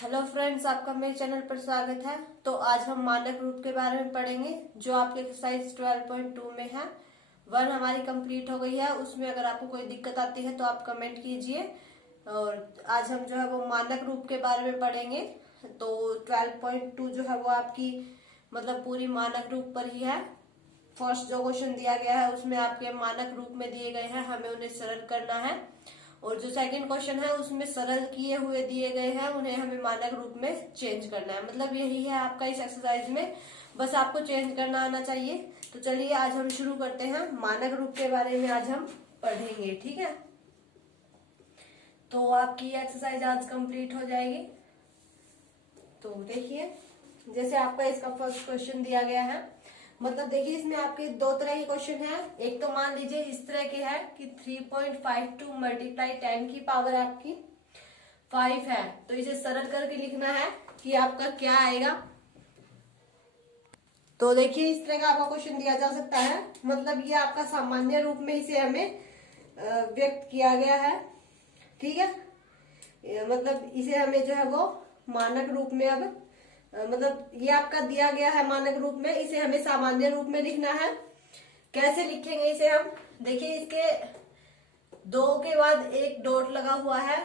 Hello friends, आपका मेरे channel पर स्वागत है। तो आज हम मानक रूप के बारे में पढ़ेंगे जो आपके एक्सरसाइज 12.2 में है। 1 हमारी कंप्लीट हो गई है। उसमें अगर आपको कोई दिक्कत आती है तो आप कमेंट कीजिए। और आज हम जो है वो मानक रूप के बारे में पढ़ेंगे। तो 12.2 जो है वो आपकी मतलब पूरी मानक रूप पर ही है। फर्स्ट जो क्वेश्चन दिया गया है उसमें आपके मानक रूप में दिए गए हैं, हमें उन्हें सरल करना है। और जो सेकंड क्वेश्चन है उसमें सरल किए हुए दिए गए हैं, उन्हें हमें मानक रूप में चेंज करना है। मतलब यही है आपका इस एक्सरसाइज में, बस आपको चेंज करना आना चाहिए। तो चलिए आज हम शुरू करते हैं। मानक रूप के बारे में आज हम पढ़ेंगे, ठीक है। तो आपकी एक्सरसाइज आज कंप्लीट हो जाएगी। तो देखिए, जैसे आपका इसका फर्स्ट क्वेश्चन दिया गया है, मतलब देखिए इसमें आपके दो तरह के क्वेश्चन है। एक तो मान लीजिए इस तरह के है कि 3.52 मल्टीप्लाई 10 की पावर आपकी 5 है। तो इसे सरल करके लिखना है कि आपका क्या आएगा। तो देखिए इस तरह का आपका क्वेश्चन दिया जा सकता है। मतलब ये आपका सामान्य रूप में इसे हमें व्यक्त किया गया है, ठीक है। मतलब इसे हमें जो है वो मानक रूप में अब मतलब ये आपका दिया गया है मानक रूप में, इसे हमें सामान्य रूप में लिखना है। कैसे लिखेंगे इसे हम, देखिए इसके 2 के बाद एक डॉट लगा हुआ है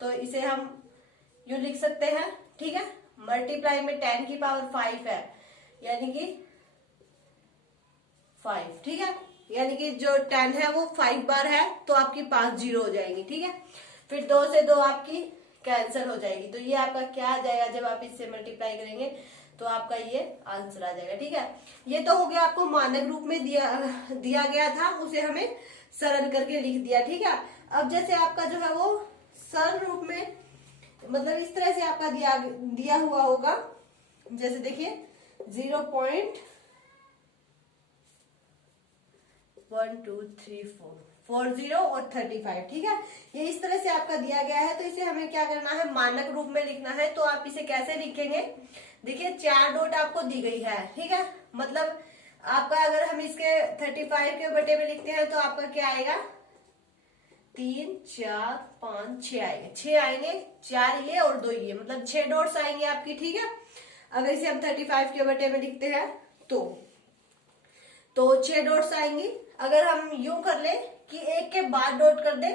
तो इसे हम यूं लिख सकते हैं, ठीक है। मल्टीप्लाई में 10 की पावर 5 है यानी कि 5, ठीक है। यानी कि जो 10 है वो 5 बार है तो आपकी 5 जीरो हो जाएंगी, ठीक है। फिर 2 से 2 आपकी कैंसिल हो जाएगी। तो ये आपका क्या आ जाएगा, जब आप इससे मल्टीप्लाई करेंगे तो आपका ये आंसर आ जाएगा, ठीक है। ये तो हो गया आपको मानक रूप में दिया गया था, उसे हमें सरल करके लिख दिया, ठीक है। अब जैसे आपका जो है वो सरल रूप में मतलब इस तरह से आपका दिया हुआ होगा। जैसे देखिए 0.1 2 3 4 और 35, ठीक है। ये इस तरह से आपका दिया गया है। तो इसे हमें क्या करना है, मानक रूप में लिखना है। तो आप इसे कैसे लिखेंगे, देखिए 4 डॉट आपको दी गई है, ठीक है। मतलब आपका अगर हम इसके 35 के बटे में लिखते हैं तो आपका क्या आएगा, 3 4 5 6 आएंगे। 6 आएंगे, 4 ये और 2 ये, मतलब 6 डॉट्स आएंगे आपकी, ठीक है। अगर इसे हम 35 के बटे में लिखते हैं तो 6 डॉट्स आएंगी। अगर हम यूं कर ले कि एक के बाद डॉट कर दे,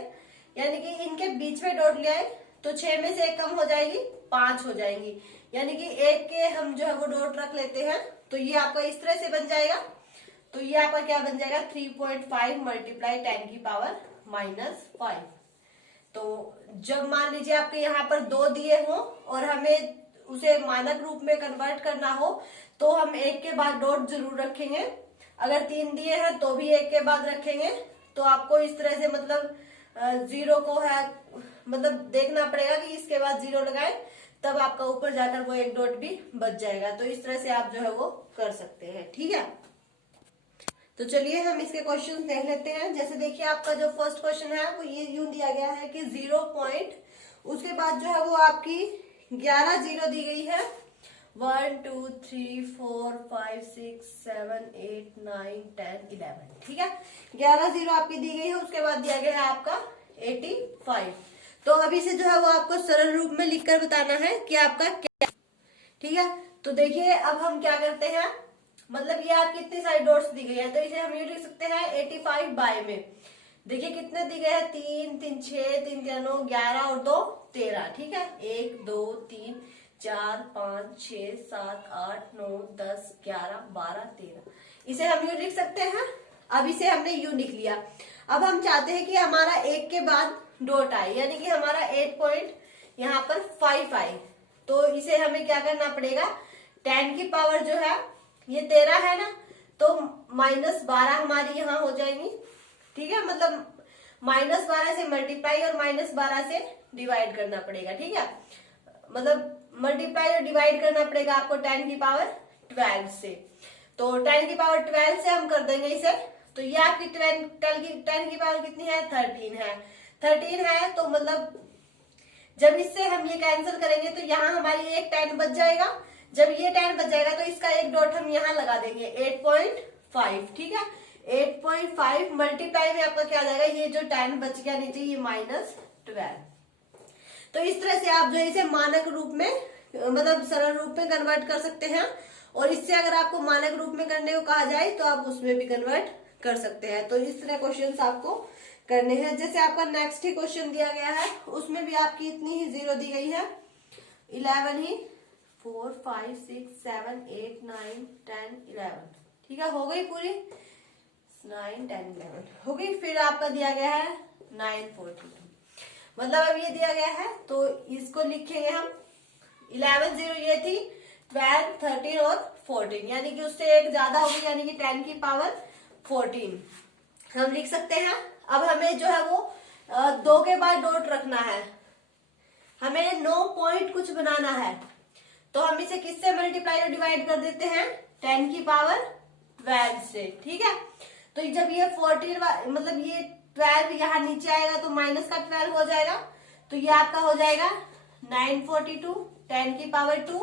यानी कि इनके बीच में डॉट ले आए, तो 6 में से 1 कम हो जाएगी, 5 हो जाएंगी। यानी कि एक के हम जो है वो डॉट रख लेते हैं तो ये आपका इस तरह से बन जाएगा। तो ये आपका क्या बन जाएगा, 3.5 मल्टीप्लाई 10 की पावर -5। तो जब मान लीजिए आपके यहाँ पर 2 दिए हो और हमें उसे मानक रूप में कन्वर्ट करना हो तो हम एक के बाद डॉट जरूर रखेंगे। अगर 3 दिए हैं तो भी एक के बाद रखेंगे। तो आपको इस तरह से मतलब जीरो को है मतलब देखना पड़ेगा कि इसके बाद 0 लगाए, तब आपका ऊपर जाकर वो एक डॉट भी बच जाएगा। तो इस तरह से आप जो है वो कर सकते हैं, ठीक है। तो चलिए हम इसके क्वेश्चन देख लेते हैं। जैसे देखिए आपका जो फर्स्ट क्वेश्चन है वो ये यूं दिया गया है कि 0 पॉइंट, उसके बाद जो है वो आपकी 11 जीरो दी गई है। 1 2 3 4 5 6 7 8 9 10 11, ठीक है। 11 जीरो आपकी दी गई है। उसके बाद दिया गया है आपका 85। तो अभी से जो है वो आपको सरल रूप में लिखकर बताना है कि आपका क्या, ठीक है। तो देखिए अब हम क्या करते हैं, मतलब ये आपकी इतनी सारी डॉट्स दी गई है तो इसे हम ये लिख सकते हैं 85 बाय में। देखिए कितने दी गए हैं, 3 3 6 3 3 9 11 और 2 13, ठीक है। 1 2 3 4 5 6 7 8 9 10 11 12 13, इसे हम यूं लिख सकते हैं। अब इसे हमने यूं लिख लिया। अब हम चाहते हैं कि हमारा एक के बाद डॉट आए, यानी कि हमारा 8 पॉइंट यहाँ पर 5 आए। तो इसे हमें क्या करना पड़ेगा, 10 की पावर जो है ये 13 है ना, तो -12 हमारी यहाँ हो जाएंगी, ठीक है। मतलब -12 से मल्टीप्लाई और -12 से डिवाइड करना पड़ेगा, ठीक है। मतलब मल्टीप्लाई और डिवाइड करना पड़ेगा आपको 10 की पावर 12 से। तो 10 की पावर 12 से हम कर देंगे इसे। तो ये आपकी 10 की पावर कितनी है, 13 है। 13 है तो मतलब जब इससे हम ये कैंसिल करेंगे तो यहाँ हमारी एक 10 बच जाएगा। जब ये 10 बच जाएगा तो इसका एक डॉट हम यहाँ लगा देंगे, 8.5, ठीक है। 8.5 मल्टीप्लाई में आपका क्या आ जाएगा, ये जो 10 बच गया नीचे ये -12। तो इस तरह से आप जो है इसे मानक रूप में मतलब सरल रूप में कन्वर्ट कर सकते हैं, और इससे अगर आपको मानक रूप में करने को कहा जाए तो आप उसमें भी कन्वर्ट कर सकते हैं। तो इस तरह क्वेश्चंस आपको करने हैं। जैसे आपका नेक्स्ट ही क्वेश्चन दिया गया है, उसमें भी आपकी इतनी ही जीरो दी गई है, 11 ही, 4 5 6 7 8 9 10 11, ठीक है, हो गई पूरी, 9 10 11 हो गई। फिर आपका दिया गया है 9 42, मतलब अब ये दिया गया है तो इसको लिखेंगे हम 11 0 ये थी, 12 13 और 14, यानी कि उससे एक ज्यादा होगी, यानी कि 10 की पावर 14 हम लिख सकते हैं। अब हमें जो है वो 2 के बाद डॉट रखना है, हमें 9 पॉइंट कुछ बनाना है, तो हम इसे किससे मल्टीप्लाई और डिवाइड कर देते हैं, 10 की पावर 12 से, ठीक है। तो जब ये 14 मतलब ये 12 यहाँ नीचे आएगा तो माइनस का 12 हो जाएगा, तो ये आपका हो जाएगा 942, 10 की पावर 2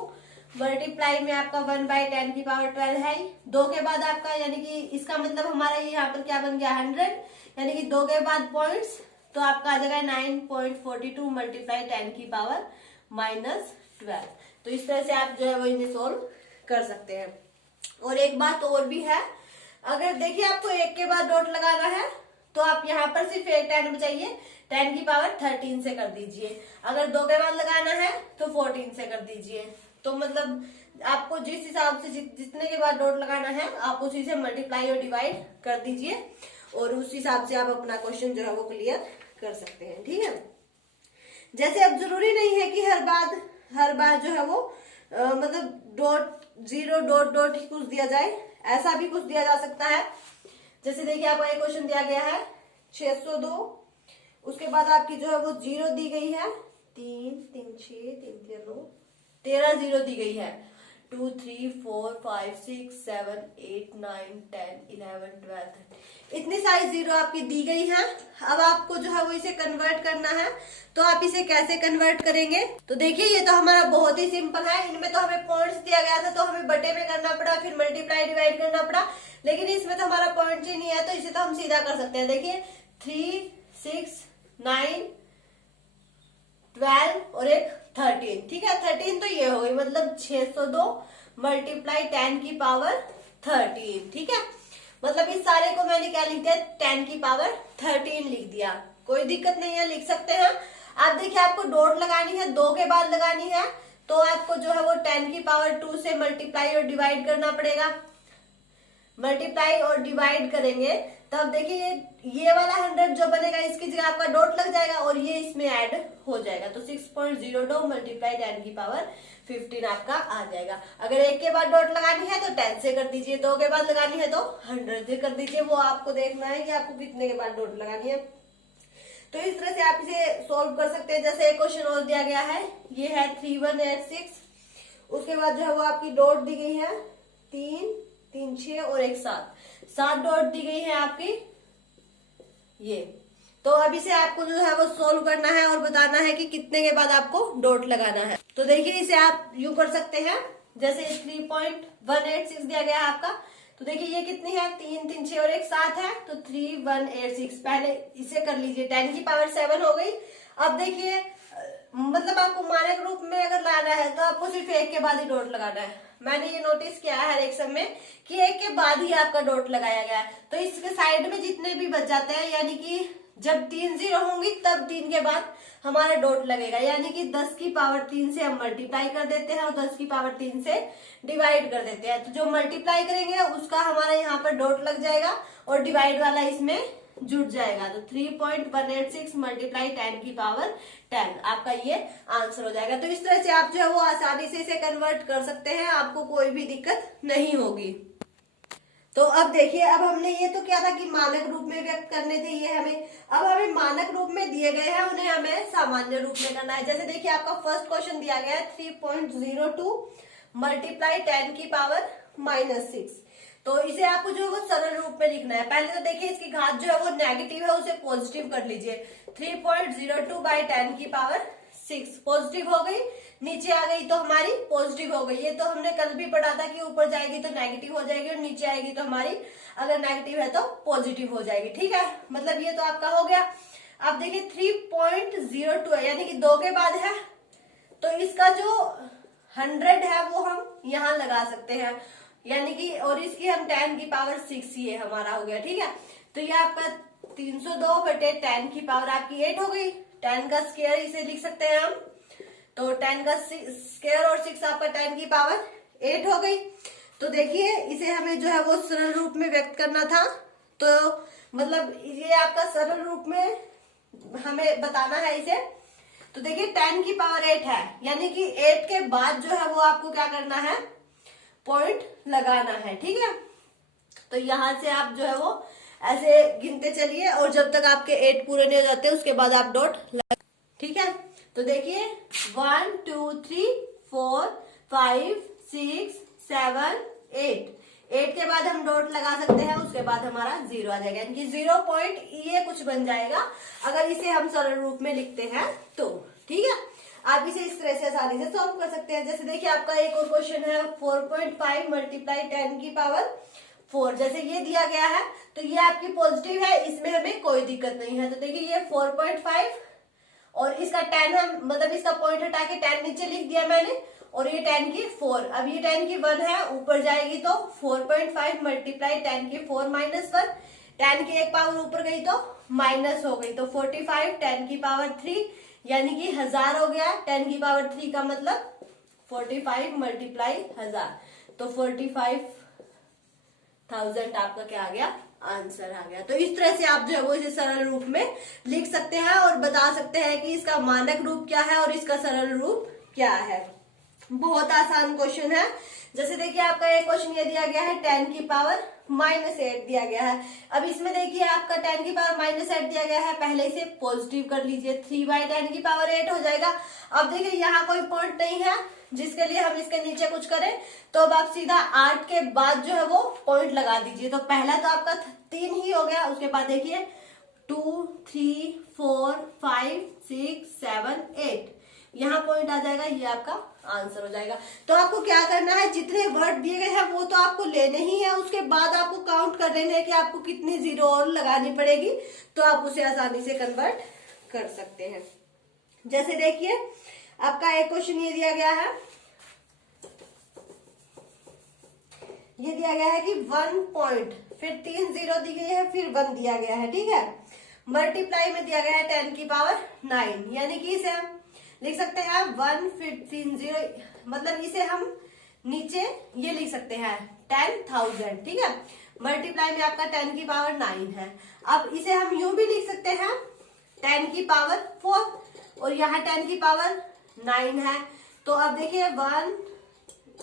मल्टीप्लाई में आपका 1/10 की पावर 12 है, 2 के बाद आपका, यानी कि इसका मतलब हमारा ये यहाँ पर क्या बन गया 100, यानी कि 2 के बाद पॉइंट्स, तो आपका आ जाएगा 9.42 मल्टीप्लाई 10 की पावर -12। तो इस तरह से आप जो है वो इन्हें सोल्व कर सकते हैं। और एक बात और भी है, अगर देखिए आपको 1 के बाद डॉट लगाना है तो आप यहाँ पर सिर्फ एक 10 बचाइए, 10 की पावर 13 से कर दीजिए, अगर 2 के बाद लगाना है तो 14 से कर दीजिए। तो मतलब आपको जिस हिसाब से जितने के बाद डॉट लगाना है आप उसी से मल्टीप्लाई और डिवाइड कर दीजिए, और उस हिसाब से आप अपना क्वेश्चन जो है वो क्लियर कर सकते हैं, ठीक है। जैसे अब जरूरी नहीं है कि हर बार जो है वो मतलब डॉट 0 डॉट डॉट ही कुछ दिया जाए, ऐसा भी कुछ दिया जा सकता है। जैसे देखिए आपको एक क्वेश्चन दिया गया है 602, उसके बाद आपकी जो है वो 0 दी गई है, 3 3 6 3 3 9 13 0 दी गई है, 2 3 4 5 6 7 8 9 10 11 12 13, इतनी सारी जीरो आपकी दी गई है। अब आपको जो है वो इसे कन्वर्ट करना है, तो आप इसे कैसे कन्वर्ट करेंगे, तो देखिए ये तो हमारा बहुत ही सिंपल है। इनमें तो हमें पॉइंट्स दिया गया था तो हमें बटे में करना पड़ा, फिर मल्टीप्लाई डिवाइड करना पड़ा, लेकिन इसमें तो हमारा पॉइंट ही नहीं है, तो इसे तो हम सीधा कर सकते हैं। देखिए 3 6 9 12 और एक 13, ठीक है, 13 तो ये हो गई, मतलब 602 मल्टीप्लाई 10 की पावर 13, ठीक है। मतलब इस सारे को मैंने क्या लिख दिया, 10 की पावर 13 लिख दिया, कोई दिक्कत नहीं है, लिख सकते हैं। अब देखिए आपको डॉट लगानी है, 2 के बाद लगानी है, तो आपको जो है वो 10 की पावर 2 से मल्टीप्लाई और डिवाइड करना पड़ेगा। मल्टीप्लाई और डिवाइड करेंगे तब देखिए ये वाला 100 जो बनेगा इसकी जगह आपका डॉट लग जाएगा और ये इसमें ऐड हो जाएगा, तो 6.02 मल्टीप्लाई 10 की पावर 15 आपका आ जाएगा। अगर 1 के बाद डॉट लगानी है तो 10 से कर दीजिए, 2 के बाद लगानी है तो 100 से कर दीजिए, वो आपको देखना है कि आपको कितने के बाद डॉट लगानी है। तो इस तरह से आप इसे सोल्व कर सकते हैं। जैसे एक क्वेश्चन और दिया गया है, ये है 3186, उसके बाद जो है वो आपकी डॉट दी गई है 3 3 6 और एक 7 डॉट दी गई है आपकी ये। तो अब इसे आपको जो है वो सोल्व करना है और बताना है कि कितने के बाद आपको डॉट लगाना है। तो देखिए इसे आप यूं कर सकते हैं, जैसे 3.186 दिया गया है आपका, तो देखिए ये कितनी है, 3 3 6 और एक 7 है, तो 3186 पहले इसे कर लीजिए, 10 की पावर 7 हो गई। अब देखिए मतलब आपको मानक रूप में अगर लाना है तो आपको सिर्फ 1 के बाद ही डॉट लगाना है। मैंने ये नोटिस किया है हर एक सब में कि 1 के बाद ही आपका डॉट लगाया गया है, तो इसके साइड में जितने भी बच जाते हैं, यानी कि जब 3 0 होंगी तब 3 के बाद हमारा डॉट लगेगा, यानी कि 10 की पावर 3 से हम मल्टीप्लाई कर देते हैं और 10 की पावर 3 से डिवाइड कर देते हैं। तो जो मल्टीप्लाई करेंगे उसका हमारा यहाँ पर डॉट लग जाएगा और डिवाइड वाला इसमें जुड़ जाएगा, तो 3.186 मल्टीप्लाई 10 की पावर 10 आपका ये आंसर हो जाएगा। तो इस तरह से आप जो है वो आसानी से इसे कन्वर्ट कर सकते हैं, आपको कोई भी दिक्कत नहीं होगी। तो अब देखिए, अब हमने ये तो क्या था कि मानक रूप में व्यक्त करने थे ये हमें, अब हमें मानक रूप में दिए गए हैं उन्हें हमें सामान्य रूप में करना है। जैसे देखिए आपका फर्स्ट क्वेश्चन दिया गया है 3.02 मल्टीप्लाई 10 की पावर -6, तो इसे आपको जो है वो सरल रूप में लिखना है। पहले तो देखिए इसकी घात जो है वो नेगेटिव है, उसे पॉजिटिव कर लीजिए, 3.02 बाई 10 की पावर 6 पॉजिटिव हो गई, नीचे आ गई तो हमारी पॉजिटिव हो गई। ये तो हमने कल भी पढ़ा था कि ऊपर जाएगी तो नेगेटिव हो जाएगी और नीचे आएगी तो हमारी अगर नेगेटिव है तो पॉजिटिव हो जाएगी, ठीक है। मतलब ये तो आपका हो गया। अब देखिए 3.02 है, यानी कि 2 के बाद है, तो इसका जो 100 है वो हम यहाँ लगा सकते हैं, यानी कि और इसकी हम 10 की पावर 6 ये हमारा हो गया। ठीक है, तो ये आपका 302 बटे 10 की पावर आपकी 8 हो गई। 10 का स्क्वायर इसे लिख सकते हैं हम, तो 10 का स्क्वायर और 6 आपका 10 की पावर 8 हो गई। तो देखिए इसे हमें जो है वो सरल रूप में व्यक्त करना था, तो मतलब ये आपका सरल रूप में हमें बताना है इसे। तो देखिए 10 की पावर 8 है, यानी कि 8 के बाद जो है वो आपको क्या करना है, पॉइंट लगाना है। ठीक है, तो यहां से आप जो है वो ऐसे गिनते चलिए और जब तक आपके 8 पूरे नहीं हो जाते उसके बाद आप डॉट लगा। ठीक है, तो देखिए 1 2 3 4 5 6 7 8 8 के बाद हम डॉट लगा सकते हैं, उसके बाद हमारा 0 आ जाएगा, यानी कि 0 पॉइंट ये कुछ बन जाएगा अगर इसे हम सरल रूप में लिखते हैं तो। ठीक है, आप इसे इस तरह से आसानी से सॉल्व कर सकते हैं। जैसे देखिए आपका एक और क्वेश्चन है 4.5 मल्टीप्लाई 10 की पावर 4, जैसे ये दिया गया है तो ये आपकी पॉजिटिव है, इसमें हमें कोई दिक्कत नहीं है। तो देखिए ये 4.5 और इसका 10 हम मतलब इसका पॉइंट हटा के 10 नीचे लिख दिया मैंने, और ये 10 की 4, अब ये 10 की 1 है ऊपर जाएगी तो 4.5 मल्टीप्लाई 10 की 4 माइनस 1, 10 की एक पावर ऊपर गई तो माइनस हो गई, तो 45 10 की पावर 3 यानी कि 1000 हो गया। 10 की पावर 3 का मतलब 45 मल्टीप्लाई 1000, तो 45,000 आपका क्या आ गया, आंसर आ गया। तो इस तरह से आप जो है वो इसे सरल रूप में लिख सकते हैं और बता सकते हैं कि इसका मानक रूप क्या है और इसका सरल रूप क्या है। बहुत आसान क्वेश्चन है। जैसे देखिए आपका एक क्वेश्चन ये दिया गया है 10 की पावर -8 दिया गया है। अब इसमें देखिए आपका 10 की पावर -8 दिया गया है, पहले इसे पॉजिटिव कर लीजिए, 3/10 की पावर 8 हो जाएगा। अब देखिए यहाँ कोई पॉइंट नहीं है जिसके लिए हम इसके नीचे कुछ करें, तो अब आप सीधा 8 के बाद जो है वो पॉइंट लगा दीजिए। तो पहला तो आपका 3 ही हो गया, उसके बाद देखिए 2 3 4 5 6 7 8 यहाँ पॉइंट आ जाएगा, ये आपका आंसर हो जाएगा। तो आपको क्या करना है, जितने वर्ड दिए गए हैं वो तो आपको लेने ही है, उसके बाद आपको काउंट कर लेना है कि आपको कितनी जीरो और लगानी पड़ेगी, तो आप उसे आसानी से कन्वर्ट कर सकते हैं। जैसे देखिए आपका एक क्वेश्चन ये दिया गया है, ये दिया गया है कि 1 पॉइंट, फिर 3 जीरो दी गई है, फिर 1 दिया गया है। ठीक है, मल्टीप्लाई में दिया गया है 10 की पावर 9, यानी कि इसे हम लिख सकते हैं 1 फिर 3 जीरो, मतलब इसे हम नीचे ये लिख सकते हैं 10,000। ठीक है, मल्टीप्लाई में आपका 10 की पावर 9 है। अब इसे हम यूं भी लिख सकते हैं 10 की पावर 4 और यहाँ 10 की पावर 9 है, तो अब देखिए 1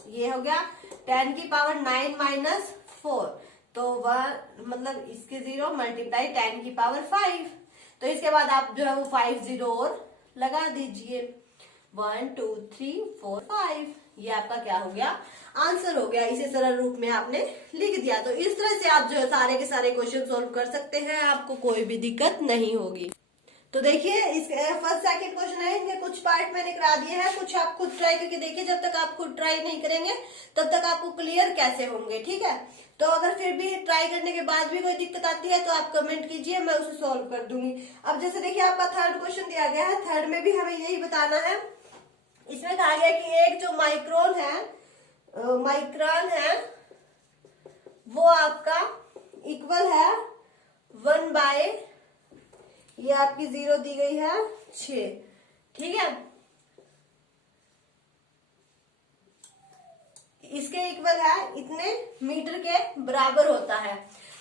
ये हो गया 10 की पावर 9 माइनस 4, तो 1 मतलब इसके 0 मल्टीप्लाई 10 की पावर 5, तो इसके बाद आप जो है वो 5 जीरो और लगा दीजिए, 1 2 3 4 5, ये आपका क्या हो गया, आंसर हो गया। इसे सरल रूप में आपने लिख दिया। तो इस तरह से आप जो है सारे के सारे क्वेश्चन सोल्व कर सकते हैं, आपको कोई भी दिक्कत नहीं होगी। तो देखिए इस फर्स्ट सेकंड क्वेश्चन है, इनके कुछ पार्ट मैंने करा दिए हैं, कुछ आप खुद ट्राई करके देखिए। जब तक आप खुद ट्राई नहीं करेंगे तब तक आपको क्लियर कैसे होंगे। ठीक है, तो अगर फिर भी ट्राई करने के बाद भी कोई दिक्कत आती है तो आप कमेंट कीजिए, मैं उसे सॉल्व कर दूंगी। अब जैसे देखिए आपका थर्ड क्वेश्चन दिया गया है, थर्ड में भी हमें यही बताना है। इसमें कहा गया कि एक जो माइक्रोन है वो आपका इक्वल है 1 बाय, ये आपकी 0 दी गई है 6। ठीक है, इसके इक्वल है इतने मीटर के बराबर होता है।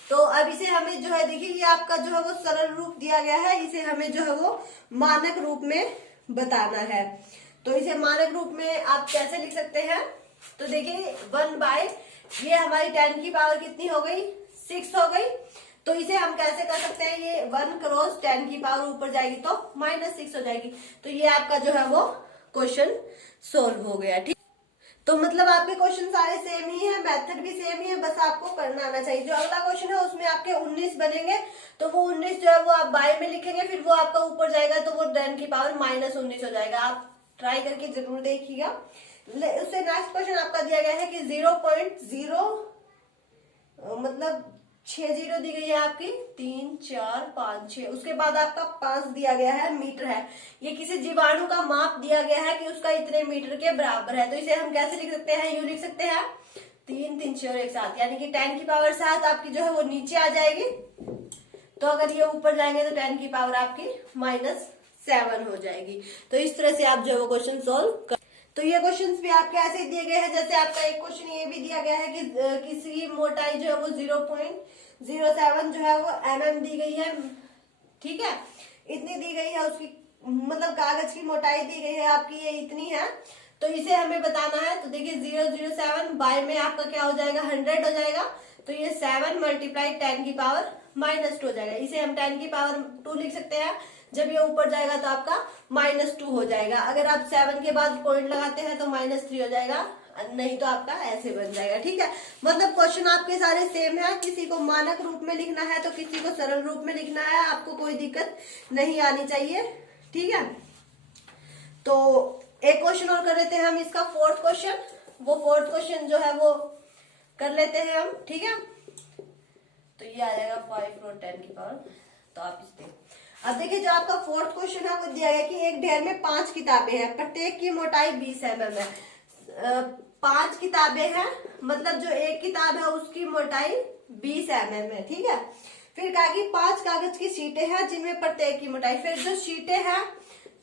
तो अब इसे हमें जो है देखिए ये आपका जो है वो सरल रूप दिया गया है, इसे हमें जो है वो मानक रूप में बताना है। तो इसे मानक रूप में आप कैसे लिख सकते हैं, तो देखिए 1 बाय ये हमारी 10 की पावर कितनी हो गई, 6 हो गई। तो इसे हम कैसे कर सकते हैं, ये 1 क्रॉस 10 की पावर ऊपर जाएगी तो -6 हो जाएगी। तो ये आपका जो है वो क्वेश्चन सोल्व हो गया। ठीक, तो मतलब आपके क्वेश्चन सारे सेम ही है, मेथड भी सेम ही है, बस आपको करना आना चाहिए। जो अगला क्वेश्चन है उसमें आपके 19 बनेंगे, तो वो 19 जो है वो आप बाय में लिखेंगे, फिर वो आपका ऊपर जाएगा तो वो 10 की पावर -19 हो जाएगा। आप ट्राई करके जरूर देखिएगा। उससे नेक्स्ट क्वेश्चन आपका दिया गया है कि 0.0 मतलब 6 जीरो दी गई है आपकी, 3 4 5 6, उसके बाद आपका 5 दिया गया है, मीटर है। ये किसी जीवाणु का माप दिया गया है कि उसका इतने मीटर के बराबर है। तो इसे हम कैसे लिख सकते हैं, यूं लिख सकते हैं 3 3 6 और 1 7, यानी कि 10 की पावर 7 आपकी जो है वो नीचे आ जाएगी। तो अगर ये ऊपर जाएंगे तो 10 की पावर आपकी -7 हो जाएगी। तो इस तरह से आप जो है वो क्वेश्चन सोल्व कर। तो ये क्वेश्चंस भी आपके ऐसे दिए गए हैं, जैसे आपका एक क्वेश्चन ये भी दिया गया है कि किसी की मोटाई जो है वो 0.07 जो है वो mm दी गई है, ठीक है, इतनी दी गई है उसकी, मतलब कागज की मोटाई दी गई है आपकी, ये इतनी है। तो इसे हमें बताना है। तो देखिए 007 बाय में आपका क्या हो जाएगा, 100 हो जाएगा। तो ये 7 मल्टीप्लाई 10 की पावर -2 हो जाएगा। इसे हम 10 की पावर 2 लिख सकते हैं। जब ये ऊपर जाएगा तो आपका -2 हो जाएगा। अगर आप 7 के बाद पॉइंट लगाते हैं तो -3 हो जाएगा, नहीं तो आपका ऐसे बन जाएगा, ठीक है। मतलब क्वेश्चन आपके सारे सेम है, किसी को मानक रूप में लिखना है तो किसी को सरल रूप में लिखना है, आपको कोई दिक्कत नहीं आनी चाहिए, ठीक है। तो एक क्वेश्चन और कर लेते हैं हम, इसका 4th क्वेश्चन। वो 4th क्वेश्चन जो है वो कर लेते हैं हम, ठीक है। तो ये आ जाएगा 5 और 10 की पावर। तो आप इस अब देखिए जो आपका 4th क्वेश्चन है वो दिया गया कि एक ढेर में 5 किताबें हैं, प्रत्येक की मोटाई 20 mm है। 5 किताबें हैं, मतलब जो एक किताब है उसकी मोटाई 20 mm है, ठीक है। फिर कहा कि 5 कागज की शीटें हैं जिनमें प्रत्येक की मोटाई, फिर जो शीटें हैं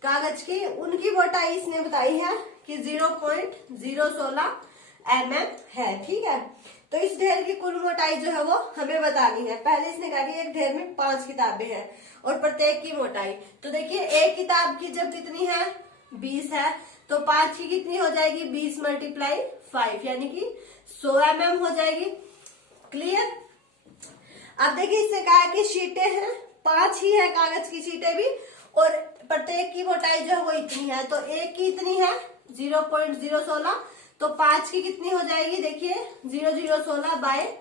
कागज की उनकी मोटाई इसने बताई है कि 0.016 mm है, ठीक है। तो इस ढेर की कुल मोटाई जो है वो हमें बतानी है। पहले इसने कहा कि एक ढेर में 5 किताबें हैं और प्रत्येक की मोटाई। तो देखिए एक किताब की जब कितनी है, 20 है, तो 5 की कितनी हो जाएगी, 20 मल्टीप्लाई 5, यानी कि 100 mm हो जाएगी। क्लियर। अब देखिए इससे कहा कि शीटें हैं, 5 ही है कागज की शीटें भी, और प्रत्येक की मोटाई जो है वो इतनी है। तो एक की इतनी है 0.016, तो 5 की कितनी हो जाएगी, देखिए 0.016 बाय,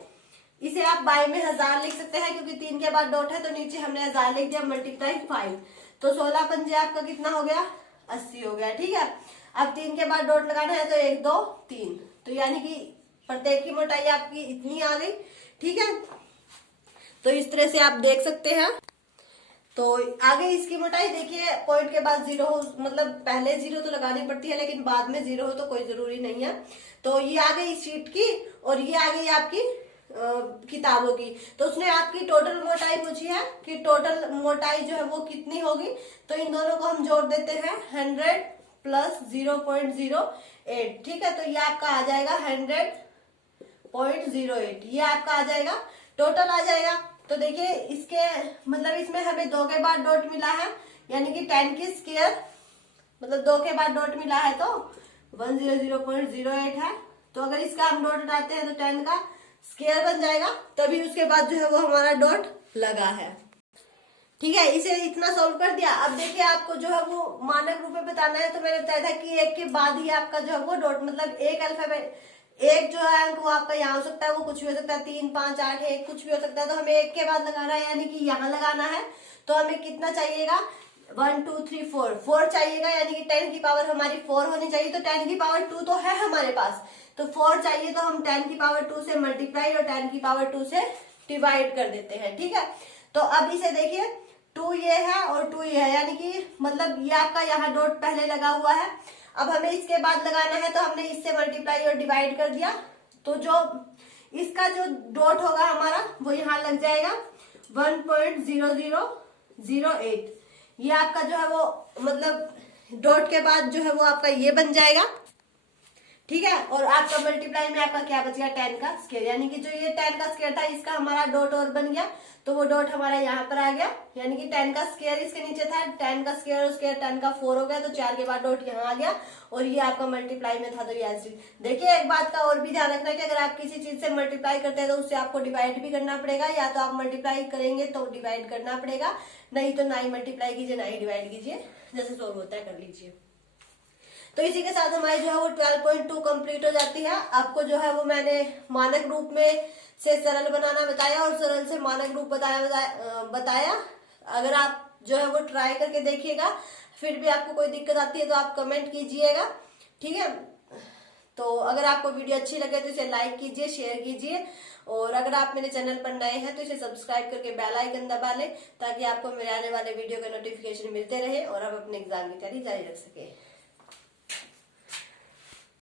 इसे आप बाय में 1000 लिख सकते हैं क्योंकि 3 के बाद डॉट है तो नीचे हमने 1000 लिख दिया, मल्टीप्लाई 5। तो 16 पंजे आपका कितना हो गया, 80 हो गया, ठीक है। अब 3 के बाद डॉट लगाना है तो 1 2 3, तो यानी कि प्रत्येक की मोटाई आपकी इतनी आ गई, ठीक है। तो इस तरह से आप देख सकते हैं। तो आगे इसकी मोटाई देखिए, पॉइंट के बाद 0 हो, मतलब पहले 0 तो लगानी पड़ती है लेकिन बाद में 0 हो तो कोई जरूरी नहीं है। तो ये आ गई शीट की और ये आ गई आपकी किताबों की। तो उसने आपकी टोटल मोटाई पूछी है कि टोटल मोटाई जो है वो कितनी होगी। तो इन दोनों को हम जोड़ देते हैं, 100 प्लस 0.08, ठीक है। तो ये आपका आ जाएगा 100.08, ये आपका आ जाएगा, टोटल आ जाएगा। तो देखिए इसके मतलब इसमें हमें 2 के बाद डॉट मिला है, यानी कि 10 की स्क्वायर, मतलब 2 के बाद डॉट मिला है तो 100.08 है। तो अगर इसका हम डॉट हटाते हैं तो 10 का स्क्वायर बन जाएगा, तभी उसके बाद जो है वो हमारा डॉट लगा है, ठीक है। इसे इतना सॉल्व कर दिया। अब देखिए आपको जो है वो मानक रूप में बताना है। तो मैंने बताया था कि एक के बाद ही आपका जो है वो डॉट, मतलब एक अल्फाबेट, एक जो है अंक वो आपका यहाँ हो सकता है, वो कुछ भी हो सकता है, 3 5 8 1 कुछ भी हो सकता है। तो हमें एक के बाद लगाना है, यानी कि यहाँ लगाना है। तो हमें कितना चाहिएगा, 1 2 3 4 चाहिएगा, यानी कि 10 की पावर हमारी 4 होनी चाहिए। तो 10 की पावर 2 तो है हमारे पास, तो 4 चाहिए, तो हम 10 की पावर 2 से मल्टीप्लाई और 10 की पावर 2 से डिवाइड कर देते हैं, ठीक है। तो अब इसे देखिए 2 ये है और 2 ये है, यानी कि मतलब ये आपका यहाँ डॉट पहले लगा हुआ है। अब हमें इसके बाद लगाना है, तो हमने इससे मल्टीप्लाई और डिवाइड कर दिया। तो जो इसका जो डॉट होगा हमारा वो यहाँ लग जाएगा 1.0008, ये आपका जो है वो मतलब डॉट के बाद जो है वो आपका ये बन जाएगा, ठीक है। और आपका मल्टीप्लाई में आपका क्या बच गया, 10 का स्क्वायर, यानी कि जो ये 10 का स्क्वायर था इसका हमारा डॉट और बन गया, तो वो डॉट हमारा यहाँ पर आ गया, यानी कि 10 का स्क्वायर इसके नीचे था, 10 का स्क्वायर उसके 10 का 4 हो गया, तो 4 के बाद डॉट यहाँ आ गया, और ये आपका मल्टीप्लाई में था तो ये ऐसे। देखिए एक बात का और भी ध्यान रखना है कि अगर आप किसी चीज से मल्टीप्लाई करते हैं तो उससे आपको डिवाइड भी करना पड़ेगा, या तो आप मल्टीप्लाई करेंगे तो डिवाइड करना पड़ेगा, नहीं तो ना ही मल्टीप्लाई कीजिए ना ही डिवाइड कीजिए, जैसे सोल्व होता है कर लीजिए। तो इसी के साथ हमारी जो है वो 12.2 कंप्लीट हो जाती है। आपको जो है वो मैंने मानक रूप में से सरल बनाना बताया और सरल से मानक रूप बताया। अगर आप जो है वो ट्राई करके देखिएगा, फिर भी आपको कोई दिक्कत आती है तो आप कमेंट कीजिएगा, ठीक है। तो अगर आपको वीडियो अच्छी लगे तो इसे लाइक कीजिए, शेयर कीजिए, और अगर आप मेरे चैनल पर नए हैं तो इसे सब्सक्राइब करके बेल आइकन दबा लें, ताकि आपको मेरे आने वाले वीडियो के नोटिफिकेशन मिलते रहे और आप अपने एग्जाम की तैयारी जारी रख सके।